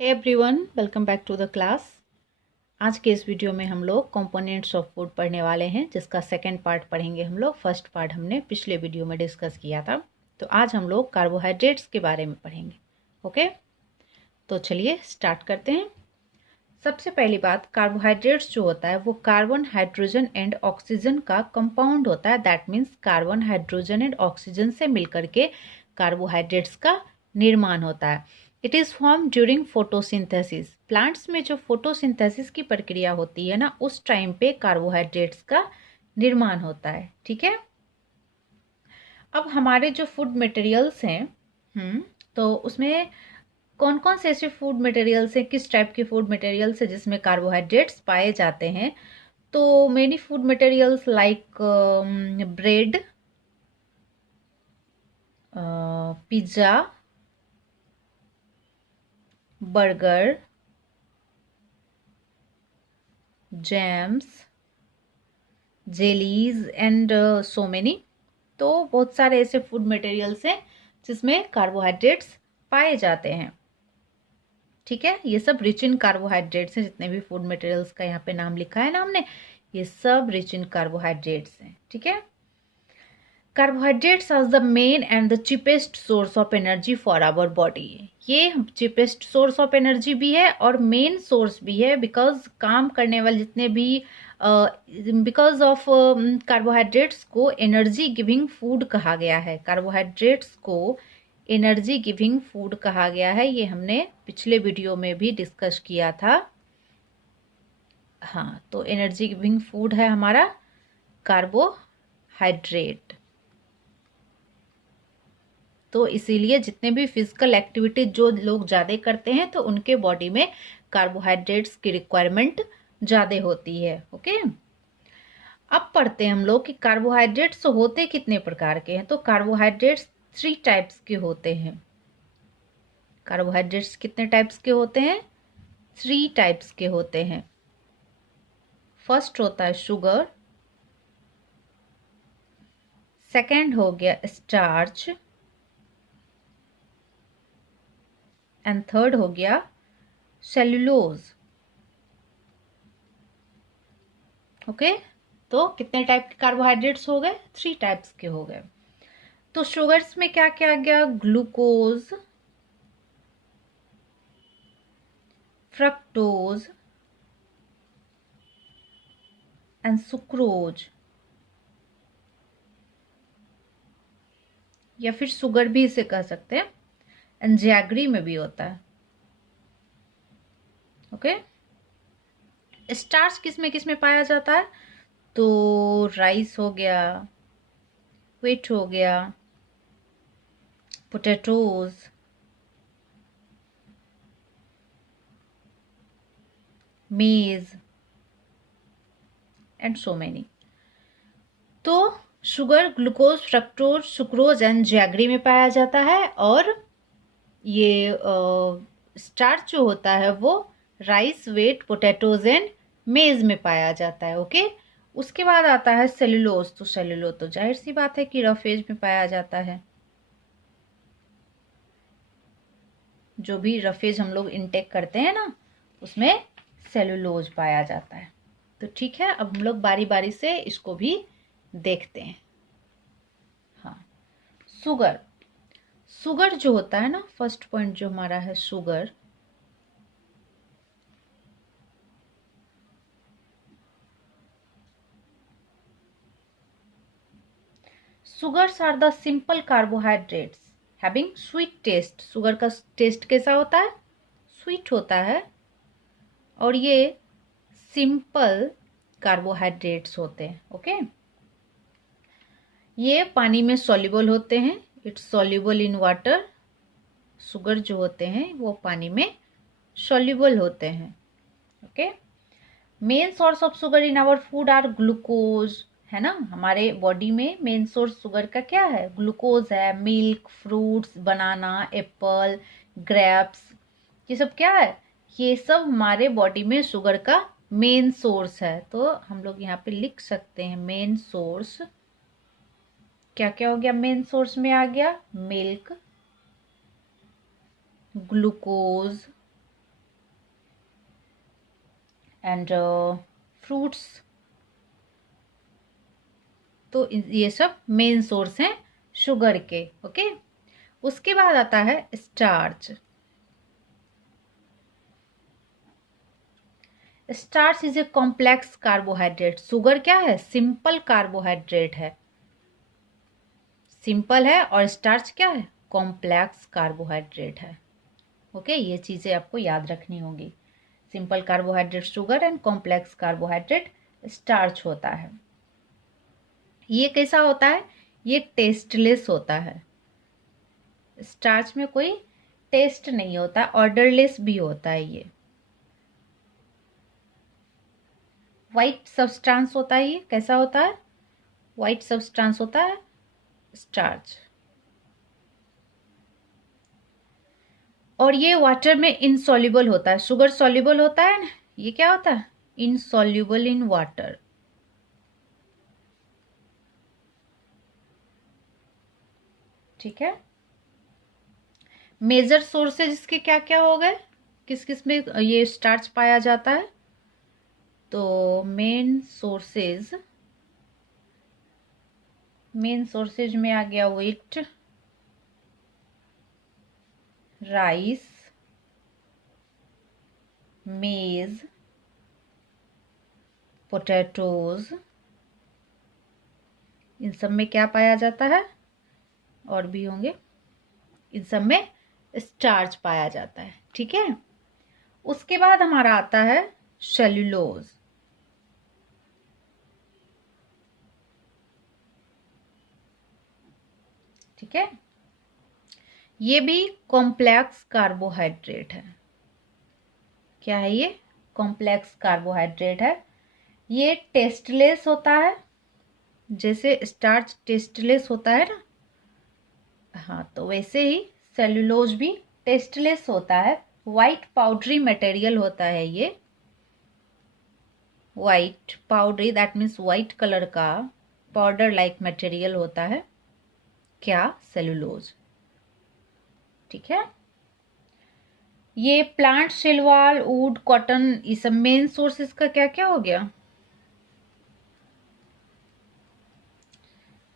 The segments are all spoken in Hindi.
Hey everyone, welcome back to the class. आज के इस वीडियो में हम लोग कंपोनेंट्स ऑफ फूड पढ़ने वाले हैं, जिसका सेकंड पार्ट पढ़ेंगे हम लोग। फर्स्ट पार्ट हमने पिछले वीडियो में डिस्कस किया था। तो आज हम लोग कार्बोहाइड्रेट्स के बारे में पढ़ेंगे। ओके, तो चलिए स्टार्ट करते हैं। सबसे पहली बात, कार्बोहाइड्रेट्स जो होता है वो कार्बन, हाइड्रोजन एंड ऑक्सीजन का कंपाउंड होता है। That means carbon, hydrogen and oxygen से मिलकर के कार्बोहाइड्रेट्स का निर्माण होता है। It is form during photosynthesis. Plants में जो फोटोसिंथेसिस की प्रक्रिया होती है ना, उस टाइम पे कार्बोहाइड्रेट्स का निर्माण होता है। ठीक है, अब हमारे जो फूड मटेरियल्स हैं, तो उसमें कौन कौन से ऐसे फूड मटेरियल्स हैं, किस टाइप के फूड मटेरियल्स हैं जिसमें कार्बोहाइड्रेट्स पाए जाते हैं। तो many food materials like bread, pizza, burger, jams, jellies and so many. तो बहुत सारे ऐसे फूड मटेरियल्स हैं जिसमें कार्बोहाइड्रेट्स पाए जाते हैं। ठीक है, ये सब रिच इन कार्बोहाइड्रेट्स हैं। जितने भी फूड मटेरियल्स का यहाँ पे नाम लिखा है ना हमने, ये सब रिच इन कार्बोहाइड्रेट्स हैं। ठीक है, carbohydrates are the main and the cheapest source of energy for our body. ये चीपेस्ट सोर्स ऑफ एनर्जी भी है और मेन सोर्स भी है, बिकॉज काम करने वाले जितने भी बिकॉज ऑफ कार्बोहाइड्रेट्स को एनर्जी गिविंग फूड कहा गया है। कार्बोहाइड्रेट्स को एनर्जी गिविंग फूड कहा गया है। ये हमने पिछले वीडियो में भी डिस्कस किया था। हाँ, तो एनर्जी गिविंग फूड है हमारा कार्बोहाइड्रेट। तो इसीलिए जितने भी फिजिकल एक्टिविटी जो लोग ज़्यादा करते हैं, तो उनके बॉडी में कार्बोहाइड्रेट्स की रिक्वायरमेंट ज़्यादा होती है। ओके, अब पढ़ते हैं हम लोग कि कार्बोहाइड्रेट्स होते कितने प्रकार के हैं। तो कार्बोहाइड्रेट्स 3 टाइप्स के होते हैं। कार्बोहाइड्रेट्स कितने टाइप्स के होते हैं? 3 टाइप्स के होते हैं। फर्स्ट होता है शुगर, सेकेंड हो गया स्टार्च, एंड थर्ड हो गया सेल्यूलोज। ओके, तो कितने टाइप के कार्बोहाइड्रेट्स हो गए? 3 टाइप्स के हो गए। तो शुगर्स में क्या क्या आ गया? ग्लूकोज, फ्रक्टोज एंड सुक्रोज, या फिर शुगर भी इसे कह सकते हैं। एंड जैगरी में भी होता है। ओके, स्टार्च किस में पाया जाता है? तो राइस हो गया, व्हीट हो गया, पोटैटोज, मेज एंड सो मेनी। तो sugar, glucose, fructose, sucrose and jaggery में पाया जाता है। और ये स्टार्च जो होता है वो राइस, व्हीट, पोटैटोज एंड मेज में पाया जाता है। ओके, उसके बाद आता है सेलुलोज। तो सेलुलोज तो जाहिर सी बात है कि रफेज में पाया जाता है। जो भी रफेज हम लोग इनटेक करते हैं ना, उसमें सेलुलोज पाया जाता है। तो ठीक है, अब हम लोग बारी बारी से इसको भी देखते हैं। हाँ, शुगर। शुगर जो होता है ना, फर्स्ट पॉइंट जो हमारा है sugar, sugars are the simple carbohydrates having sweet taste। Sugar का टेस्ट कैसा होता है? स्वीट होता है। और ये सिंपल कार्बोहाइड्रेट्स होते हैं। ओके, ये पानी में सॉल्युबल होते हैं। It's soluble in water. Sugar जो होते हैं वो पानी में सॉल्युबल होते हैं। Okay, main source of sugar in our food are glucose. है ना, हमारे बॉडी में मेन सोर्स शुगर का क्या है? ग्लूकोज है। मिल्क, फ्रूट्स, बनाना, एप्पल, ग्रेप्स, ये सब क्या है? ये सब हमारे बॉडी में शुगर का मेन सोर्स है। तो हम लोग यहाँ पे लिख सकते हैं मेन सोर्स। क्या क्या हो गया मेन सोर्स में? आ गया मिल्क, ग्लूकोज, एंड फ्रूट्स। तो ये सब मेन सोर्स हैं शुगर के। ओके, उसके बाद आता है starch. Starch is a complex carbohydrate. Sugar क्या है? सिंपल कार्बोहाइड्रेट है, सिंपल है, और स्टार्च क्या है? कॉम्प्लेक्स कार्बोहाइड्रेट है। ओके, ये चीज़ें आपको याद रखनी होंगी। Simple carbohydrate sugar and complex carbohydrate starch होता है। ये कैसा होता है? ये टेस्टलेस होता है। स्टार्च में कोई टेस्ट नहीं होता, ऑर्डरलेस भी होता है। ये वाइट सब्सटेंस होता है। ये कैसा होता है? वाइट सब्सटेंस होता है स्टार्च। और ये वाटर में इनसॉल्युबल होता है। शुगर सॉल्युबल होता है ना, ये क्या होता है? Insoluble in water. ठीक है। मेजर सोर्सेज इसके क्या क्या हो गए? किस किस में ये स्टार्च पाया जाता है? तो मेन सोर्सेज में आ गया व्हीट, राइस, मेज, पोटैटोज। इन सब में क्या पाया जाता है? और भी होंगे। इन सब में स्टार्च पाया जाता है। ठीक है। उसके बाद हमारा आता है सेल्यूलोज। ठीक है। ये भी कॉम्प्लेक्स कार्बोहाइड्रेट है। क्या है ये? कॉम्प्लेक्स कार्बोहाइड्रेट है। ये टेस्टलेस होता है, जैसे स्टार्च टेस्टलेस होता है ना, हाँ, तो वैसे ही सेल्यूलोज भी टेस्टलेस होता है। वाइट पाउडरी मटेरियल होता है ये। White powdery, that means white colour का पाउडर लाइक मटेरियल होता है। क्या? सेल्यूलोज। ठीक है। ये plant cell wall, wood, cotton, ये सब मेन सोर्स इसका क्या क्या हो गया?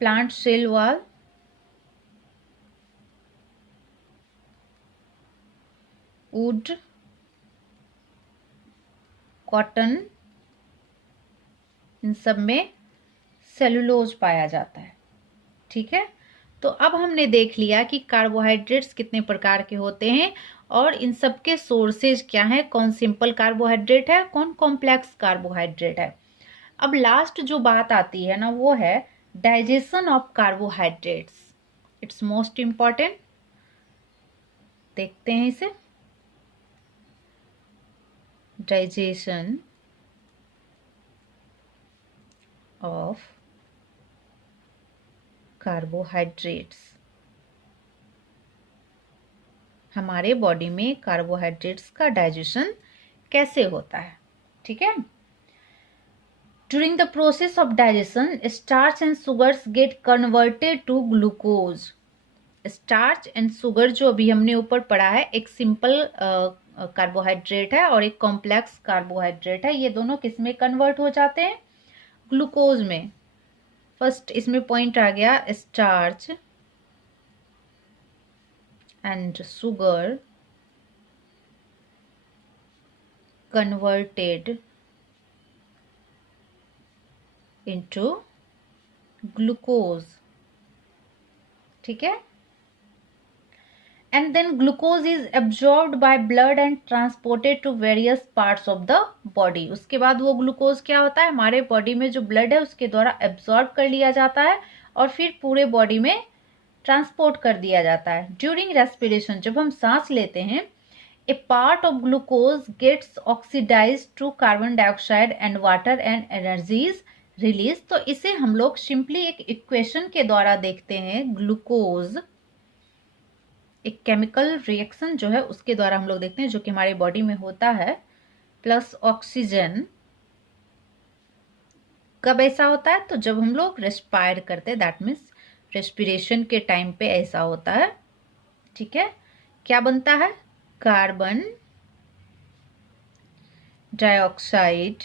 Plant cell wall, wood, cotton, इन सब में सेलुलोज पाया जाता है। ठीक है। तो अब हमने देख लिया कि कार्बोहाइड्रेट्स कितने प्रकार के होते हैं और इन सब के सोर्सेज क्या हैं, कौन सिंपल कार्बोहाइड्रेट है, कौन कॉम्प्लेक्स कार्बोहाइड्रेट है। अब लास्ट जो बात आती है ना, वो है digestion of carbohydrates. It's most important. देखते हैं इसे। Digestion of carbohydrates. हमारे बॉडी में कार्बोहाइड्रेट्स का डाइजेशन कैसे होता है? ठीक है। During the process of digestion, starch and sugars get converted to glucose. Starch and sugar जो अभी हमने ऊपर पढ़ा है, एक सिंपल कार्बोहाइड्रेट है और एक कॉम्प्लेक्स कार्बोहाइड्रेट है। ये दोनों किस में कन्वर्ट हो जाते हैं? ग्लूकोज में। फर्स्ट इसमें पॉइंट आ गया, starch and sugar converted into glucose। ठीक है। and then glucose is absorbed by blood and transported to various parts of the body। उसके बाद वो ग्लूकोज क्या होता है? हमारे बॉडी में जो ब्लड है उसके द्वारा एब्जॉर्ब कर लिया जाता है और फिर पूरे बॉडी में ट्रांसपोर्ट कर दिया जाता है। ड्यूरिंग रेस्पिरेशन, जब हम सांस लेते हैं, a part of glucose gets oxidized to carbon dioxide and water and energy is released। तो इसे हम लोग सिंपली एक इक्वेशन के द्वारा देखते हैं। ग्लूकोज एक केमिकल रिएक्शन जो है उसके द्वारा हम लोग देखते हैं, जो कि हमारे बॉडी में होता है, प्लस ऑक्सीजन। कब ऐसा होता है? तो जब हम लोग रेस्पायर करते हैं, दैट मीन्स रेस्पिरेशन के टाइम पे ऐसा होता है। ठीक है। क्या बनता है? Carbon dioxide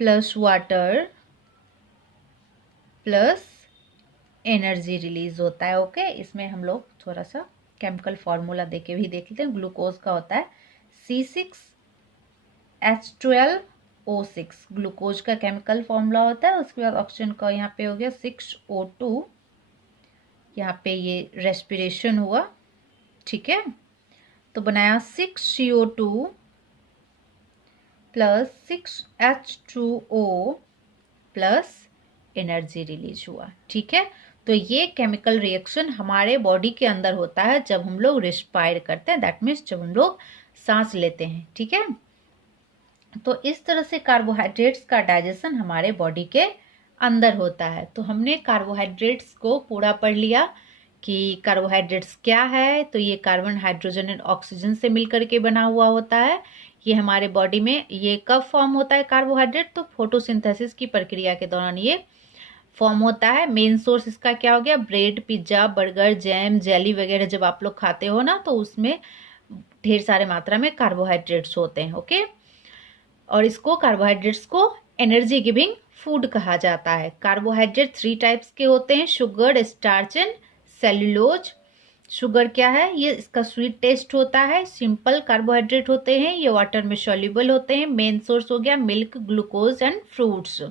plus water plus energy release होता है। ओके, इसमें हम लोग थोड़ा सा केमिकल फॉर्मूला देके भी देख लेते हैं। ग्लूकोज का होता है C6H12O6, ग्लूकोज का केमिकल फॉर्मूला होता है। उसके बाद ऑक्सीजन का यहाँ पे हो गया 6O2, यहाँ पे ये रेस्पिरेशन हुआ, ठीक है। तो बनाया 6CO2 plus 6H2O plus energy release हुआ, ठीक है। तो ये केमिकल रिएक्शन हमारे बॉडी के अंदर होता है जब हम लोग रेस्पायर करते हैं, दैट मीन्स जब हम लोग सांस लेते हैं, ठीक है। तो इस तरह से कार्बोहाइड्रेट्स का डाइजेशन हमारे बॉडी के अंदर होता है। तो हमने कार्बोहाइड्रेट्स को पूरा पढ़ लिया कि कार्बोहाइड्रेट्स क्या है। तो ये कार्बन, हाइड्रोजन एंड ऑक्सीजन से मिलकर के बना हुआ होता है। ये हमारे बॉडी में ये कब फॉर्म होता है कार्बोहाइड्रेट? तो फोटोसिंथेसिस की प्रक्रिया के दौरान ये फॉर्म होता है। मेन सोर्स इसका क्या हो गया? Bread, pizza, burger, jam, jelly वगैरह जब आप लोग खाते हो ना, तो उसमें ढेर सारे मात्रा में कार्बोहाइड्रेट्स होते हैं। ओके, और इसको कार्बोहाइड्रेट्स को एनर्जी गिविंग फूड कहा जाता है। कार्बोहाइड्रेट 3 टाइप्स के होते हैं, sugar, starch and cellulose. Sugar क्या है? ये इसका स्वीट टेस्ट होता है। सिंपल कार्बोहाइड्रेट होते हैं, ये वाटर में सॉल्युबल होते हैं। मेन सोर्स हो गया milk, glucose and fruits.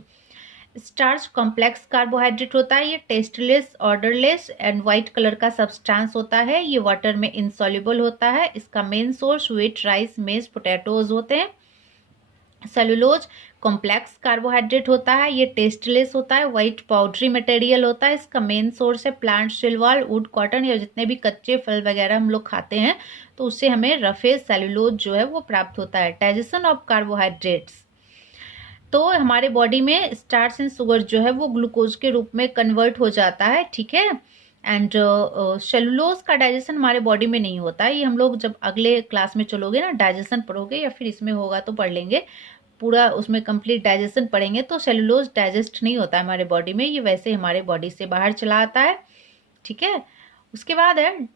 Starch complex carbohydrate होता है, ये tasteless, odourless and white colour का सब्सटेंस होता है। ये वाटर में इनसॉल्युबल होता है। इसका मेन सोर्स व्हीट, राइस, मेज, पोटैटोज होते हैं। सेलुलोज कॉम्प्लेक्स कार्बोहाइड्रेट होता है, ये टेस्टलेस होता है, व्हाइट पाउडरी मटेरियल होता है। इसका मेन सोर्स है plant cell wall, wood, cotton या जितने भी कच्चे फल वगैरह हम लोग खाते हैं तो उससे हमें रफेज सेलुलोज जो है वो प्राप्त होता है। डाइजेशन ऑफ कार्बोहाइड्रेट्स, तो हमारे बॉडी में स्टार्च एंड शुगर जो है वो ग्लूकोज के रूप में कन्वर्ट हो जाता है, ठीक है। एंड सेलुलोज का डाइजेशन हमारे बॉडी में नहीं होता है। ये हम लोग जब अगले क्लास में चलोगे ना, डाइजेशन पढ़ोगे या फिर इसमें होगा तो पढ़ लेंगे पूरा, उसमें कंप्लीट डाइजेशन पढ़ेंगे। तो सेलुलोज डाइजेस्ट नहीं होता है हमारे बॉडी में, ये वैसे हमारे बॉडी से बाहर चला आता है, ठीक है। उसके बाद है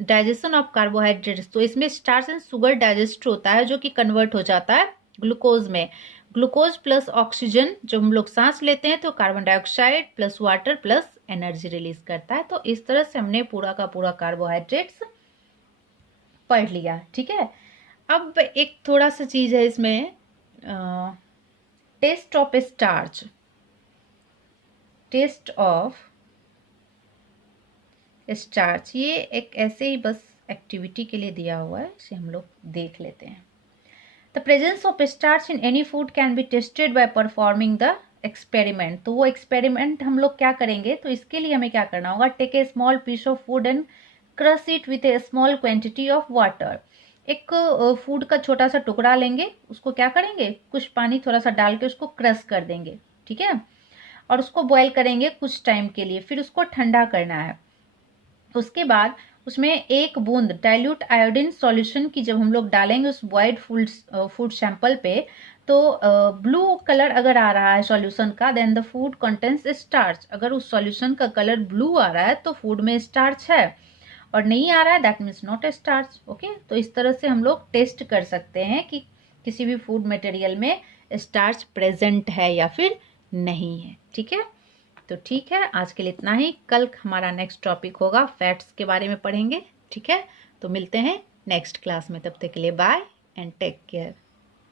डाइजेशन ऑफ कार्बोहाइड्रेट्स, तो इसमें स्टार्च एंड शुगर डाइजेस्ट होता है जो कि कन्वर्ट हो जाता है ग्लूकोज में। ग्लूकोज प्लस ऑक्सीजन, जब हम लोग सांस लेते हैं तो carbon dioxide plus water plus energy release करता है। तो इस तरह से हमने पूरा का पूरा कार्बोहाइड्रेट्स पढ़ लिया, ठीक है। अब एक थोड़ा सा चीज है इसमें, test of starch, test of starch, ये एक ऐसे ही बस एक्टिविटी के लिए दिया हुआ है, इसे हम लोग देख लेते हैं। The presence of starch in any food can be tested by performing the experiment. तो वो एक्सपेरिमेंट हम लोग क्या करेंगे? तो इसके लिए हमें क्या करना होगा? Take a small piece of food and crush it with a small quantity of water. एक फूड का छोटा सा टुकड़ा लेंगे, उसको क्या करेंगे? कुछ पानी थोड़ा सा डाल के उसको क्रश कर देंगे, ठीक है। और उसको बॉयल करेंगे कुछ टाइम के लिए, फिर उसको ठंडा करना है। उसके बाद उसमें 1 बूंद डाइल्यूट आयोडीन सॉल्यूशन की जब हम लोग डालेंगे उस बॉइल्ड फूड सैंपल पे, तो ब्लू कलर अगर आ रहा है सॉल्यूशन का, then the food contains starch. अगर उस सॉल्यूशन का कलर ब्लू आ रहा है तो फूड में स्टार्च है, और नहीं आ रहा है that means not starch. Okay, तो इस तरह से हम लोग टेस्ट कर सकते हैं कि किसी भी फूड मटेरियल में स्टार्च प्रेजेंट है या फिर नहीं है, ठीक है। तो ठीक है, आज के लिए इतना ही। कल हमारा नेक्स्ट टॉपिक होगा, फैट्स के बारे में पढ़ेंगे, ठीक है। तो मिलते हैं नेक्स्ट क्लास में, तब तक के लिए बाय एंड टेक केयर।